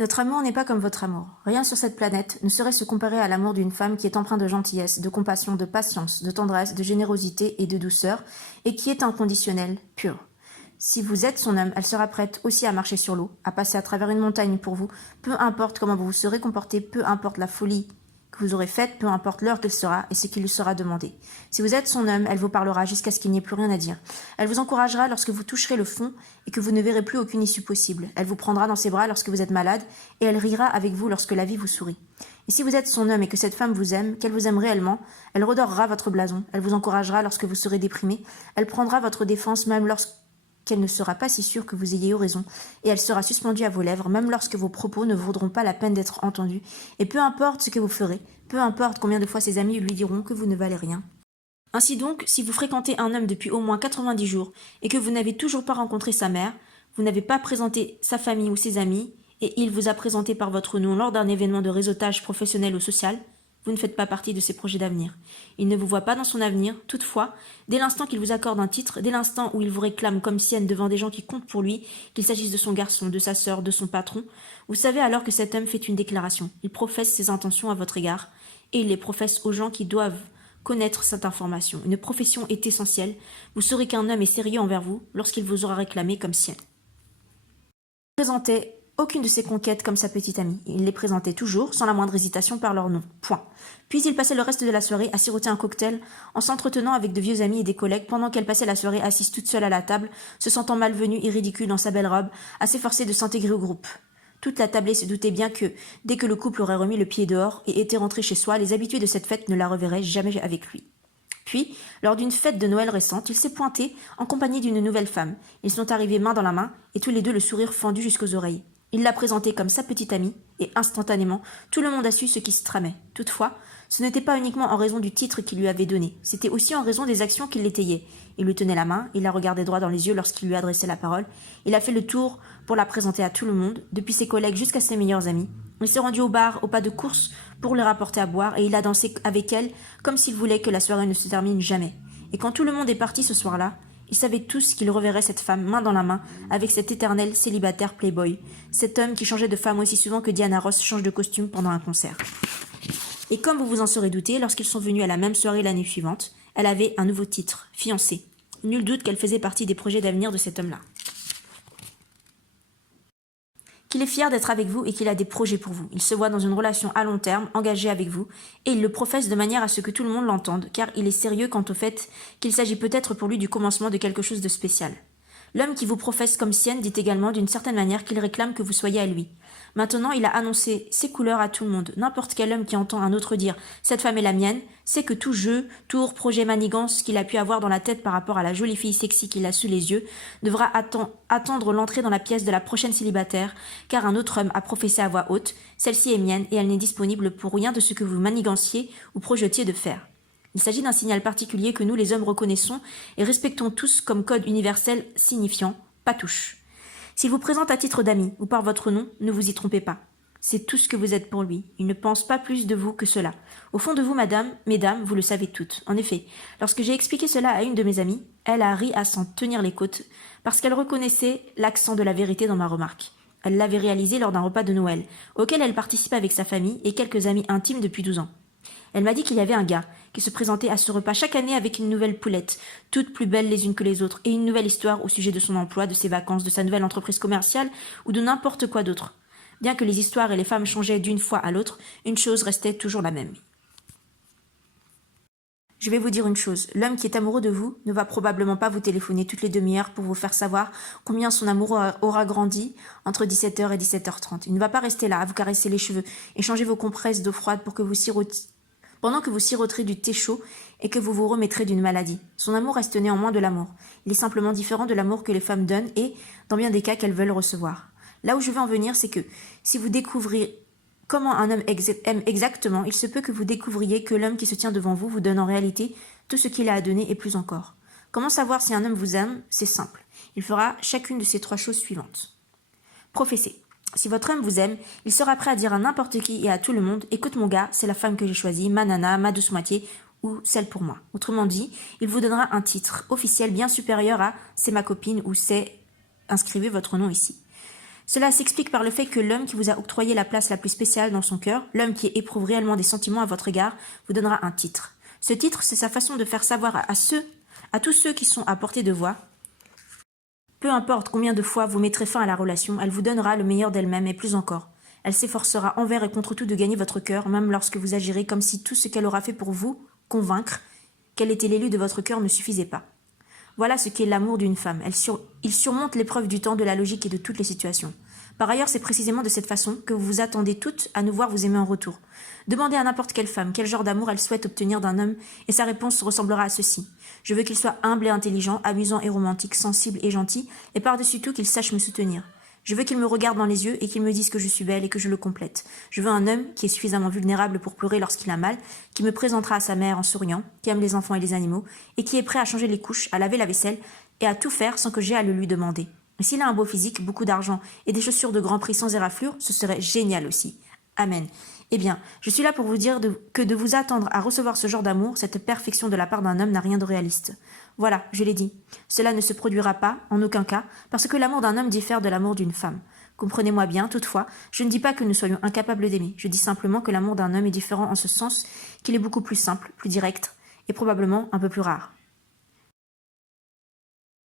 Notre amour n'est pas comme votre amour. Rien sur cette planète ne saurait se comparer à l'amour d'une femme qui est empreinte de gentillesse, de compassion, de patience, de tendresse, de générosité et de douceur, et qui est inconditionnelle, pure. Si vous êtes son homme, elle sera prête aussi à marcher sur l'eau, à passer à travers une montagne pour vous, peu importe comment vous vous serez comporté, peu importe la folie que vous aurez faite, peu importe l'heure qu'elle sera et ce qu'il lui sera demandé. Si vous êtes son homme, elle vous parlera jusqu'à ce qu'il n'y ait plus rien à dire. Elle vous encouragera lorsque vous toucherez le fond et que vous ne verrez plus aucune issue possible. Elle vous prendra dans ses bras lorsque vous êtes malade et elle rira avec vous lorsque la vie vous sourit. Et si vous êtes son homme et que cette femme vous aime, qu'elle vous aime réellement, elle redorera votre blason, elle vous encouragera lorsque vous serez déprimé, elle prendra votre défense même lorsqu'elle ne sera pas si sûre que vous ayez eu raison, et elle sera suspendue à vos lèvres, même lorsque vos propos ne vaudront pas la peine d'être entendus, et peu importe ce que vous ferez, peu importe combien de fois ses amis lui diront que vous ne valez rien. Ainsi donc, si vous fréquentez un homme depuis au moins 90 jours, et que vous n'avez toujours pas rencontré sa mère, vous n'avez pas présenté sa famille ou ses amis, et il vous a présenté par votre nom lors d'un événement de réseautage professionnel ou social, vous ne faites pas partie de ses projets d'avenir. Il ne vous voit pas dans son avenir, toutefois, dès l'instant qu'il vous accorde un titre, dès l'instant où il vous réclame comme sienne devant des gens qui comptent pour lui, qu'il s'agisse de son garçon, de sa sœur, de son patron, vous savez alors que cet homme fait une déclaration. Il professe ses intentions à votre égard, et il les professe aux gens qui doivent connaître cette information. Une profession est essentielle. Vous saurez qu'un homme est sérieux envers vous lorsqu'il vous aura réclamé comme sienne. Il ne présentait aucune de ses conquêtes comme sa petite amie. Il les présentait toujours, sans la moindre hésitation, par leur nom. Point. Puis il passait le reste de la soirée à siroter un cocktail, en s'entretenant avec de vieux amis et des collègues, pendant qu'elle passait la soirée assise toute seule à la table, se sentant malvenue et ridicule dans sa belle robe, à s'efforcer de s'intégrer au groupe. Toute la tablée se doutait bien que, dès que le couple aurait remis le pied dehors et était rentré chez soi, les habitués de cette fête ne la reverraient jamais avec lui. Puis, lors d'une fête de Noël récente, il s'est pointé en compagnie d'une nouvelle femme. Ils sont arrivés main dans la main, et tous les deux le sourire fendu jusqu'aux oreilles. Il l'a présentée comme sa petite amie, et instantanément, tout le monde a su ce qui se tramait. Toutefois, ce n'était pas uniquement en raison du titre qu'il lui avait donné, c'était aussi en raison des actions qui l'étayaient. Il lui tenait la main, il la regardait droit dans les yeux lorsqu'il lui adressait la parole, il a fait le tour pour la présenter à tout le monde, depuis ses collègues jusqu'à ses meilleurs amis. Il s'est rendu au bar au pas de course pour leur apporter à boire, et il a dansé avec elle comme s'il voulait que la soirée ne se termine jamais. Et quand tout le monde est parti ce soir-là, ils savaient tous qu'ils reverraient cette femme main dans la main avec cet éternel célibataire playboy, cet homme qui changeait de femme aussi souvent que Diana Ross change de costume pendant un concert. Et comme vous vous en serez douté, lorsqu'ils sont venus à la même soirée l'année suivante, elle avait un nouveau titre, fiancée. Nul doute qu'elle faisait partie des projets d'avenir de cet homme-là. Qu'il est fier d'être avec vous et qu'il a des projets pour vous. Il se voit dans une relation à long terme, engagée avec vous, et il le professe de manière à ce que tout le monde l'entende, car il est sérieux quant au fait qu'il s'agit peut-être pour lui du commencement de quelque chose de spécial. L'homme qui vous professe comme sienne dit également d'une certaine manière qu'il réclame que vous soyez à lui. Maintenant, il a annoncé ses couleurs à tout le monde. N'importe quel homme qui entend un autre dire « cette femme est la mienne », sait que tout jeu, tour, projet, manigance qu'il a pu avoir dans la tête par rapport à la jolie fille sexy qu'il a sous les yeux devra attendre l'entrée dans la pièce de la prochaine célibataire, car un autre homme a professé à voix haute « celle-ci est mienne et elle n'est disponible pour rien de ce que vous maniganciez ou projetiez de faire ». Il s'agit d'un signal particulier que nous, les hommes, reconnaissons et respectons tous comme code universel signifiant « pas touche ». S'il vous présente à titre d'ami ou par votre nom, ne vous y trompez pas. C'est tout ce que vous êtes pour lui. Il ne pense pas plus de vous que cela. Au fond de vous, mesdames, vous le savez toutes. En effet, lorsque j'ai expliqué cela à une de mes amies, elle a ri à s'en tenir les côtes, parce qu'elle reconnaissait l'accent de la vérité dans ma remarque. Elle l'avait réalisé lors d'un repas de Noël, auquel elle participait avec sa famille et quelques amis intimes depuis 12 ans. Elle m'a dit qu'il y avait un gars qui se présentait à ce repas chaque année avec une nouvelle poulette, toutes plus belles les unes que les autres, et une nouvelle histoire au sujet de son emploi, de ses vacances, de sa nouvelle entreprise commerciale ou de n'importe quoi d'autre. Bien que les histoires et les femmes changeaient d'une fois à l'autre, une chose restait toujours la même. Je vais vous dire une chose, l'homme qui est amoureux de vous ne va probablement pas vous téléphoner toutes les demi-heures pour vous faire savoir combien son amour aura grandi entre 17h et 17h30. Il ne va pas rester là à vous caresser les cheveux et changer vos compresses d'eau froide pour que vous pendant que vous siroterez du thé chaud et que vous vous remettrez d'une maladie. Son amour reste néanmoins de l'amour. Il est simplement différent de l'amour que les femmes donnent et, dans bien des cas, qu'elles veulent recevoir. Là où je veux en venir, c'est que, si vous découvrez comment un homme aime exactement, il se peut que vous découvriez que l'homme qui se tient devant vous donne en réalité tout ce qu'il a à donner et plus encore. Comment savoir si un homme vous aime? C'est simple. Il fera chacune de ces 3 choses suivantes. Professez. Si votre homme vous aime, il sera prêt à dire à n'importe qui et à tout le monde « Écoute mon gars, c'est la femme que j'ai choisie, ma nana, ma douce moitié ou celle pour moi ». Autrement dit, il vous donnera un titre officiel bien supérieur à « c'est ma copine » ou « c'est inscrivez votre nom ici ». Cela s'explique par le fait que l'homme qui vous a octroyé la place la plus spéciale dans son cœur, l'homme qui éprouve réellement des sentiments à votre égard, vous donnera un titre. Ce titre, c'est sa façon de faire savoir à tous ceux qui sont à portée de voix. Peu importe combien de fois vous mettrez fin à la relation, elle vous donnera le meilleur d'elle-même et plus encore. Elle s'efforcera envers et contre tout de gagner votre cœur, même lorsque vous agirez comme si tout ce qu'elle aura fait pour vous, convaincre qu'elle était l'élu de votre cœur, ne suffisait pas. Voilà ce qu'est l'amour d'une femme. Il surmonte l'épreuve du temps, de la logique et de toutes les situations. Par ailleurs, c'est précisément de cette façon que vous vous attendez toutes à nous voir vous aimer en retour. Demandez à n'importe quelle femme quel genre d'amour elle souhaite obtenir d'un homme, et sa réponse ressemblera à ceci. Je veux qu'il soit humble et intelligent, amusant et romantique, sensible et gentil, et par-dessus tout qu'il sache me soutenir. Je veux qu'il me regarde dans les yeux et qu'il me dise que je suis belle et que je le complète. Je veux un homme qui est suffisamment vulnérable pour pleurer lorsqu'il a mal, qui me présentera à sa mère en souriant, qui aime les enfants et les animaux, et qui est prêt à changer les couches, à laver la vaisselle, et à tout faire sans que j'aie à le lui demander. Et s'il a un beau physique, beaucoup d'argent et des chaussures de grand prix sans éraflure, ce serait génial aussi. Amen. Eh bien, je suis là pour vous dire que de vous attendre à recevoir ce genre d'amour, cette perfection de la part d'un homme n'a rien de réaliste. Voilà, je l'ai dit. Cela ne se produira pas, en aucun cas, parce que l'amour d'un homme diffère de l'amour d'une femme. Comprenez-moi bien, toutefois, je ne dis pas que nous soyons incapables d'aimer, je dis simplement que l'amour d'un homme est différent en ce sens qu'il est beaucoup plus simple, plus direct, et probablement un peu plus rare.